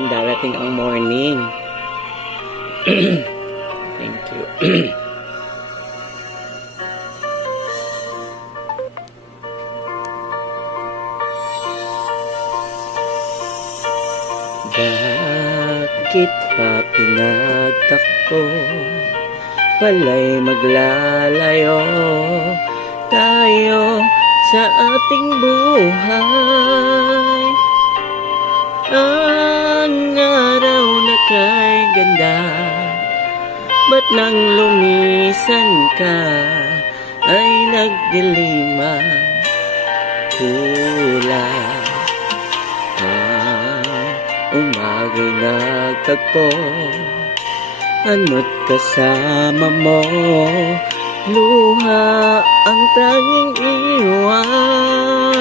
kailan darating ang morning. Thank you. Bakit pa pinagtakpo? Pala'y maglalayo tayo sa ating buhay. Ang araw na kay ganda, ba't nang lumisan ka ay nagdiliman? Kulay umagay nagtagpo, ano't kasama mo, luha ang tanging iwan.